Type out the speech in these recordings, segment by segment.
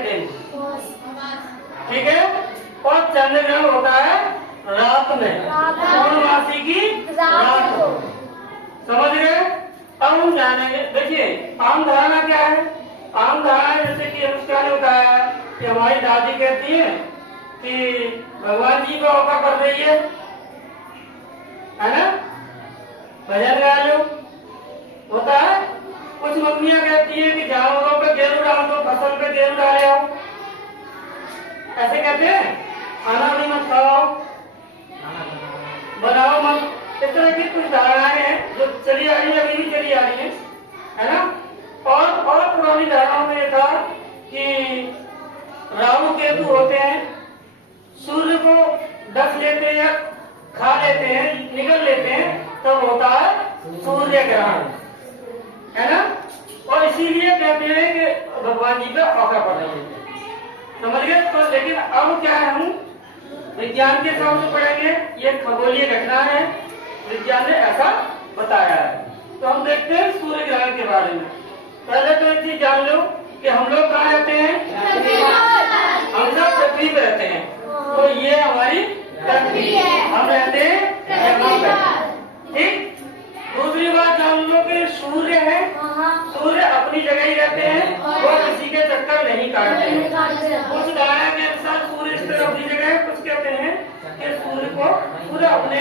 दिन, ठीक है। और चंद्र ग्रहण होता है रात में, पूर्णमासी की रात को, समझ गए। अब हम जानेंगे, देखिए आम धारणा क्या है। आम धारणा जैसे कि अनुष्ठान होता है कि हमारी दादी कहती है कि भगवान जी को औका कर रही है ना, भजन गा लो, होता है। कुछ मम्मियां कहती है कि जानवरों पे गेरू डाल दो, फसल पे गेरू डाले आओ, ऐसे कहते हैं। खाना भी मत खाओ, बनाओ मत, इस तरह की कुछ धारणाएं हैं जो चली आ रही है, अभी भी चली आ रही है ना। और पुरानी धारणाओं में ये था कि राहु केतु होते हैं, सूर्य को डस लेते हैं या खा लेते हैं, निगल लेते हैं, तब होता है सूर्य ग्रहण, है ना। और इसीलिए कहते हैं कि भगवान जी का औका पड़ रही है, समझ गए। तो लेकिन अब क्या है, हम विज्ञान के हिसाब से पढ़ेंगे, ये खगोलीय घटना है, विज्ञान ने ऐसा बताया है। तो हम देखते हैं सूर्य ग्रहण के बारे में। पहले तो एक चीज जान लो कि हम लोग कहाँ रहते हैं, हम सब पृथ्वी पे रहते हैं, तो ये हमारी पृथ्वी है, हम रहते हैं यहाँ पे, ठीक। दूसरी बात जान लो कि सूर्य है, सूर्य अपनी जगह ही रहते हैं, वो किसी के चक्कर नहीं काटते हैं। कुछ धारणा के अनुसार सूर्य इस तरह अपनी जगह है, कुछ कहते हैं कि सूर्य को सूर्य अपने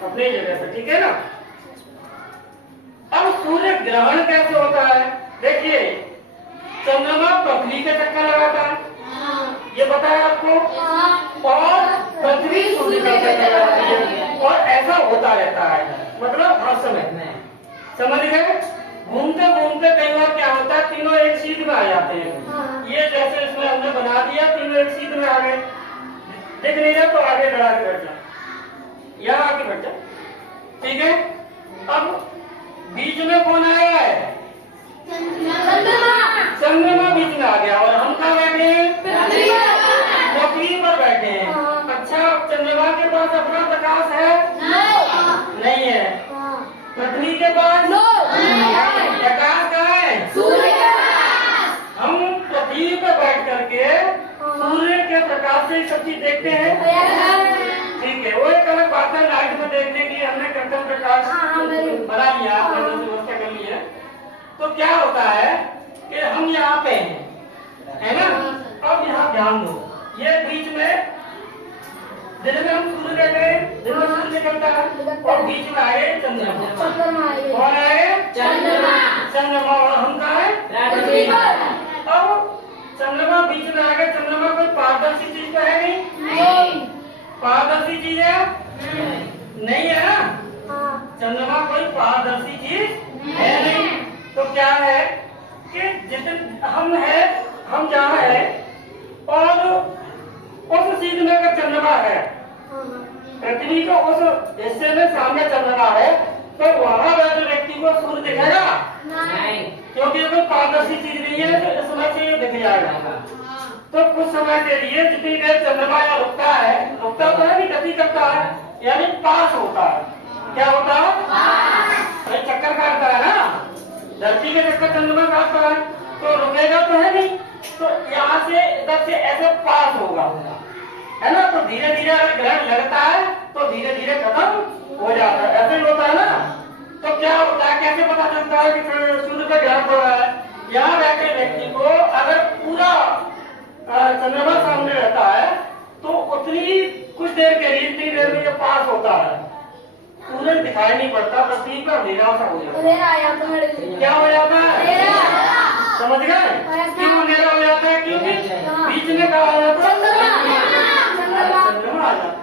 अपनी जगह पे, ठीक है ना। अब सूर्य ग्रहण कैसे होता है, देखिए चंद्रमा पृथ्वी के चक्कर लगाता है, ये पता है आपको, और पृथ्वी सूर्य का चक्कर लगाती है, और ऐसा होता रहता है, मतलब हर समय, समझ गए। घूमते घूमते कई बार क्या होता है, तीनों एक सीध में आ जाते हैं। ये जैसे इसमें हमने बना दिया, तीनों एक सीध में आ गए, दिख नहीं रहा तो आगे बढ़ा के बैठ जाओ, यहाँ आगे बैठ जाओ, ठीक है। अब बीच में कौन आया है, चंद्रमा बीच में आ गया, और हम कहाँ बैठे हैं, पृथ्वी पर बैठे हैं। अच्छा, चंद्रमा के पास अपना प्रकाश है, नहीं है। पृथ्वी के पास प्रकाश कहाँ है, सूर्य के पास। हम पृथ्वी पर बैठ करके सूर्य के प्रकाश से सब चीज देखते हैं, ठीक है। वो एक अलग बात है, लाइट में देखने के लिए हमने कृत्रिम प्रकाश बना लिया, व्यवस्था कर ली है। तो क्या होता है कि हम यहाँ पे हैं, है ना। अब यहाँ ध्यान दो, ये बीच में दिन में हम सूर्य रहते हैं, दिन में सूर्य निकलता है, और बीच में आए चंद्रमा, कौन आए, चंद्रमा, और हम कहाँ है, पृथ्वी पर। अब चंद्रमा बीच में आ गए, चंद्रमा कोई पारदर्शी चीज तो है नहीं, पारदर्शी चीज है नहीं है ना, चंद्रमा कोई पारदर्शी चीज है नहीं। तो क्या है कि जितने हम जहाँ है, और उस सीध में अगर चंद्रमा है, पृथ्वी को उस हिस्से में सामने चंद्रमा है, तो वहाँ बैठे व्यक्ति को सूर्य दिखेगा नहीं, क्योंकि कोई पारदर्शी चीज नहीं है, तो इस समय से दिख जाएगा। तो कुछ समय के लिए जितनी देर चंद्रमा यहाँ रुकता है, रुकता तो है नहीं, गति करता है, यानी पास होता है। क्या होता है, चक्कर काटता है ना, धरती के चक्कर चंद्रमा काटता है, तो रुकेगा तो है नहीं, तो यहाँ से इधर से ऐसे पास होगा, है ना। तो धीरे धीरे अगर ग्रहण लगता है तो धीरे धीरे खत्म हो जाता है, ऐसे ही होता है ना। तो क्या होता है, कैसे पता चलता है कि सूर्य का ग्रहण हो रहा है, यहाँ बैठे व्यक्ति को अगर पूरा चंद्रमा सामने रहता है तो उतनी कुछ देर के लिए, इतनी देर में जब पास होता है, सूरज दिखाई नहीं पड़ता, पृथ्वी पर अंधेरा सा हो जाता है। क्या हो जाता है, समझ गए, क्यों अंधेरा हो जाता है, क्योंकि बीच में क्या आ जाता है, चंद्रमा आ जाता है,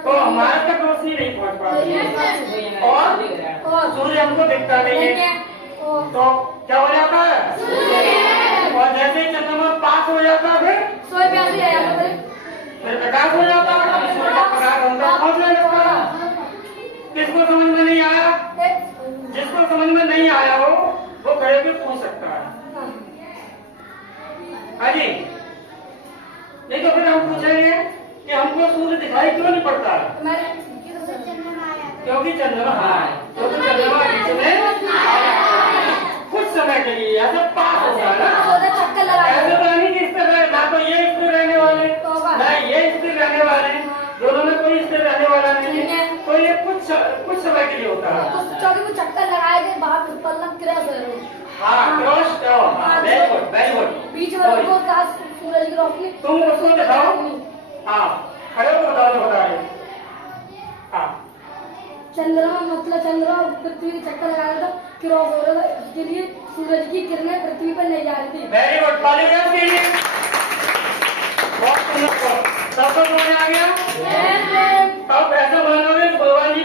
तो हमारे तक रोशनी नहीं पहुँच पाती है, और सूर्य हमको दिखता नहीं है, तो क्या हो जाता है, और जैसे ही चंद्रमा पास हो जाता है फिर प्रकाश हो जाता है, सूर्य का प्रकाश हमको पहुँचने लगता है। किसको समझ में नहीं आया, जिसको समझ में नहीं आया हो वो खड़े भी पूछ सकता है, हाँ जी। नहीं तो फिर हम पूछेंगे कि हमको सूर्य दिखाई क्यों नहीं पड़ता है, क्योंकि चंद्रमा है, क्योंकि चंद्रमा बीच में कुछ समय के लिए ऐसे पास होता है ना, चक्कर लगा ऐसे तो नहीं कि स्थिर रहे, ना तो ये स्थिर रहने वाले ना ये स्थिर रहने वाले, दोनों में कोई स्थिर रहने वाला नहीं है, तो ये कुछ समय के लिए होता है। तो चक्कर लगाए थे बाहर पल्लम क्रॉस है। हाँ cross, very good very good. बीच वाले को सूरज की रोशनी तुम उसको दिखाओ, हाँ खड़े हो बताओ, जो बता रहे। हाँ चंद्रमा मतलब चंद्रमा पृथ्वी के चक्कर लगा रहा था, क्रॉस हो रहा था, इसके लिए सूरज की किरणें पृथ्वी पर नहीं जा रही थी। वेरी गुड, ताली बजाओ उसके लिए। बहुत सुंदर, सबको समझ आ गया। अब ऐसे मानोगे भगवान जी